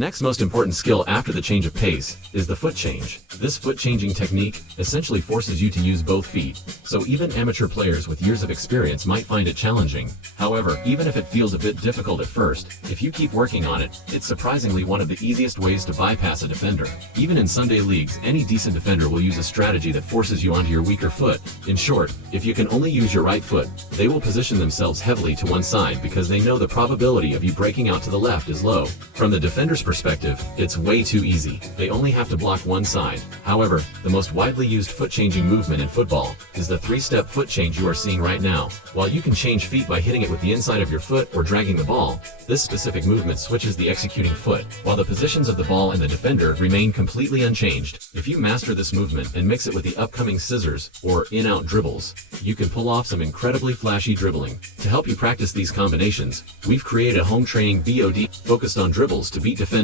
Next most important skill after the change of pace is the foot change. This foot changing technique essentially forces you to use both feet, so even amateur players with years of experience might find it challenging. However, even if it feels a bit difficult at first, if you keep working on it, it's surprisingly one of the easiest ways to bypass a defender. Even in Sunday leagues, any decent defender will use a strategy that forces you onto your weaker foot. In short, if you can only use your right foot, they will position themselves heavily to one side because they know the probability of you breaking out to the left is low. From the defender's perspective, it's way too easy. They only have to block one side. However, the most widely used foot-changing movement in football is the three-step foot change you are seeing right now. While you can change feet by hitting it with the inside of your foot or dragging the ball, this specific movement switches the executing foot, while the positions of the ball and the defender remain completely unchanged. If you master this movement and mix it with the upcoming scissors or in-out dribbles, you can pull off some incredibly flashy dribbling. To help you practice these combinations, we've created a home training VOD focused on dribbles to beat defenders.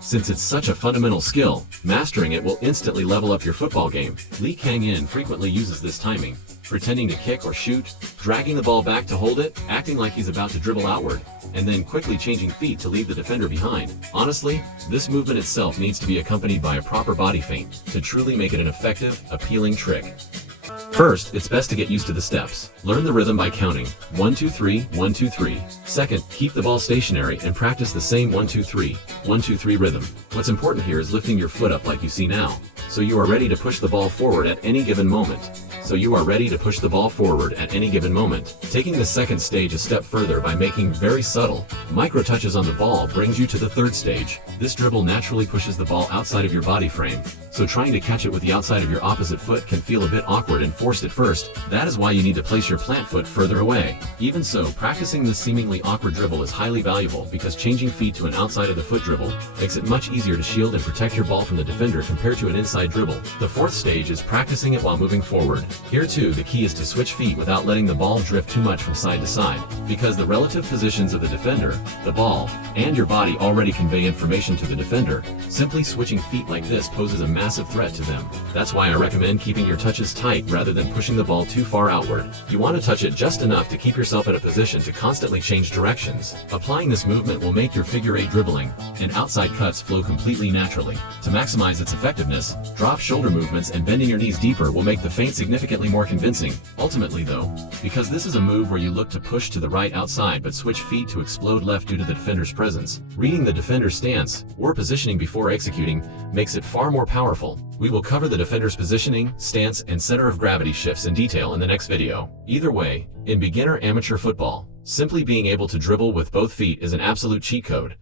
Since it's such a fundamental skill, mastering it will instantly level up your football game. Lee Kang-in frequently uses this timing, pretending to kick or shoot, dragging the ball back to hold it, acting like he's about to dribble outward, and then quickly changing feet to leave the defender behind. Honestly, this movement itself needs to be accompanied by a proper body feint to truly make it an effective, appealing trick. First, it's best to get used to the steps. Learn the rhythm by counting 1, 2, 3, 1, 2, 3. Second, keep the ball stationary and practice the same 1, 2, 3, 1, 2, 3 rhythm. What's important here is lifting your foot up like you see now, so you are ready to push the ball forward at any given moment. Taking the second stage a step further by making very subtle, micro touches on the ball brings you to the third stage. This dribble naturally pushes the ball outside of your body frame, so trying to catch it with the outside of your opposite foot can feel a bit awkward and forced at first. That is why you need to place your plant foot further away. Even so, practicing this seemingly awkward dribble is highly valuable because changing feet to an outside of the foot dribble makes it much easier to shield and protect your ball from the defender compared to an inside dribble. The fourth stage is practicing it while moving forward. Here too, the key is to switch feet without letting the ball drift too much from side to side, because the relative positions of the defender, the ball, and your body already convey information to the defender. Simply switching feet like this poses a massive threat to them. That's why I recommend keeping your touches tight rather than pushing the ball too far outward. You want to touch it just enough to keep yourself in a position to constantly change directions. Applying this movement will make your figure eight dribbling and outside cuts flow completely naturally. To maximize its effectiveness, drop shoulder movements and bending your knees deeper will make the feint significantly more convincing. Ultimately though, because this is a move where you look to push to the right outside but switch feet to explode left due to the defender's presence, reading the defender's stance or positioning before executing makes it far more powerful. We will cover the defender's positioning, stance, and center of gravity shifts in detail in the next video. Either way, in beginner amateur football, simply being able to dribble with both feet is an absolute cheat code.